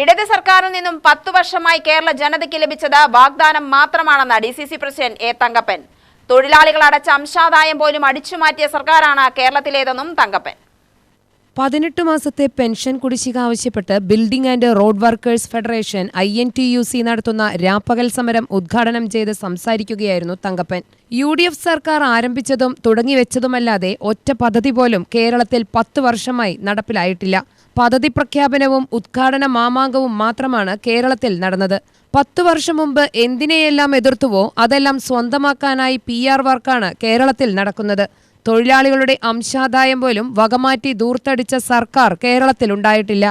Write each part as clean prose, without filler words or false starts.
ഇടത് സർക്കാരിൽ നിന്നും 10 വർഷമായി കേരള ജനതയ്ക്ക് ലഭിച്ചത് വാഗ്ദാനം മാത്രമാണെന്ന് DCC പ്രസിഡന്റ് എ തങ്കപ്പൻ. തൊഴിലാളികൾ അടച്ച അംശാദായം പോലും അടിച്ചുമാറ്റിയ സർക്കാരാണ് കേരളത്തിലേതെന്നും തങ്കപ്പൻ. 18 മാസത്തെ പെൻഷൻ കുടിശ്ശിക ആവശ്യപ്പെട്ട് building and road workers federation INTUC നടത്തുന്ന രാപ്പകൽ സമരം ഉദ്ഘാടനം ചെയ്ത് സംസാരിക്കുകയായിരുന്നു തങ്കപ്പൻ. UDF സർക്കാർ ആരംഭിച്ചതും തുടങ്ങിവെച്ചതുമല്ലാതെ ഒറ്റ പദ്ധതി പോലും കേരളത്തിൽ 10 വർഷമായി നടപ്പിലായിട്ടില്ല. പദ്ധതി പ്രഖ്യാപനവും ഉദ്ഘാടന മാമാങ്കവും മാത്രമാണ് കേരളത്തിൽ നടന്നത്. 10 വർഷം മുമ്പ് എന്തിനെയെല്ലാം എതിർത്തുവോ അതെല്ലാം സ്വന്തമാക്കാനായി PR വർക്കാണ് കേരളത്തിൽ നടക്കുന്നത്. തൊഴിലാളികളുടെ അംശാദായം പോലും വകമാറ്റി ദൂർത്തടിച്ച സർക്കാർ കേരളത്തിലുണ്ടായിട്ടില്ല.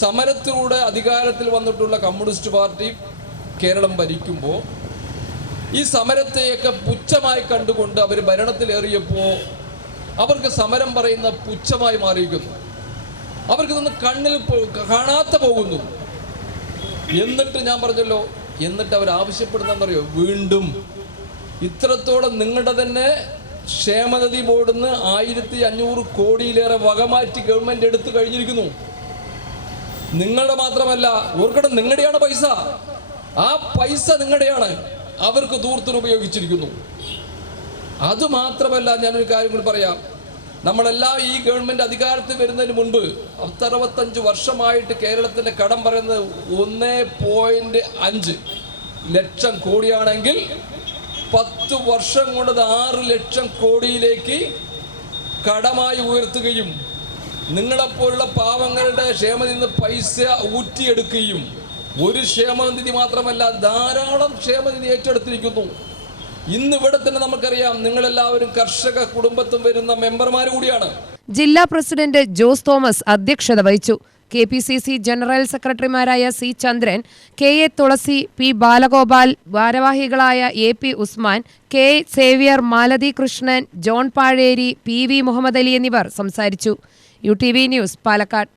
സമരത്തിലൂടെ അധികാരത്തിൽ വന്നിട്ടുള്ള കമ്മ്യൂണിസ്റ്റ് പാർട്ടി കേരളം ഭരിക്കുമ്പോൾ ഈ സമരത്തെയൊക്കെ പുച്ഛമായി കണ്ടുകൊണ്ട് അവർ ഭരണത്തിലേറിയപ്പോൾ അവർക്ക് സമരം പറയുന്ന പുച്ഛമായി മാറിയിരിക്കുന്നു. അവർക്ക് നിന്ന് കണ്ണിൽ കാണാത്ത പോകുന്നു. എന്നിട്ട് ഞാൻ പറഞ്ഞല്ലോ, എന്നിട്ട് അവർ ആവശ്യപ്പെടുന്നറിയോ, വീണ്ടും ഇത്രത്തോളം നിങ്ങളുടെ തന്നെ ക്ഷേമനിധി ബോർഡിൽ നിന്ന് 1500 കോടിയിലേറെ വകമാറ്റി ഗവൺമെന്റ് എടുത്തു കഴിഞ്ഞിരിക്കുന്നു. നിങ്ങളുടെ മാത്രമല്ല, ഓർക്കണം, നിങ്ങളുടെയാണ് പൈസ. ആ പൈസ നിങ്ങളുടെയാണ്, അവർക്ക് ദൂർത്തിന് ഉപയോഗിച്ചിരിക്കുന്നു. അതുമാത്രമല്ല, ഞാനൊരു കാര്യം കൂടി പറയാം. നമ്മളെല്ലാം ഈ ഗവൺമെന്റ് അധികാരത്തിൽ വരുന്നതിന് മുൻപ് 65 വർഷമായിട്ട് കേരളത്തിന്റെ കടം പറയുന്നത് 1.5 ലക്ഷം കോടിയാണെങ്കിൽ 10 വർഷം കൊണ്ട് 6 ലക്ഷം കോടിയിലേക്ക് കടമായി ഉയർത്തുകയും നിങ്ങളെപ്പോലുള്ള പാവങ്ങളുടെ ക്ഷേമനിധി നിന്ന് പൈസ ഊറ്റിയെടുക്കുകയും, ഒരു ക്ഷേമനിധി മാത്രമല്ല ധാരാളം ക്ഷേമനിധി ഏറ്റെടുത്തിരിക്കുന്നു. ഇന്ന് ഇവിടെ തന്നെ നമുക്കറിയാം, നിങ്ങളെല്ലാവരും കർഷക കുടുംബത്തും വരുന്ന മെമ്പർമാർ കൂടിയാണ്. ജില്ലാ പ്രസിഡന്റ് ജോസ് തോമസ് അധ്യക്ഷത വഹിച്ചു. KPCC ജനറൽ സെക്രട്ടറിമാരായ C Chandran, KA Thulasi, P Balagopal, ഭാരവാഹികളായ AP Usman, K Xavier, Malathi Krishnan, John Pazheri, PV Muhammad Ali എന്നിവർ സംസാരിച്ചു. UTV news, Palakkad.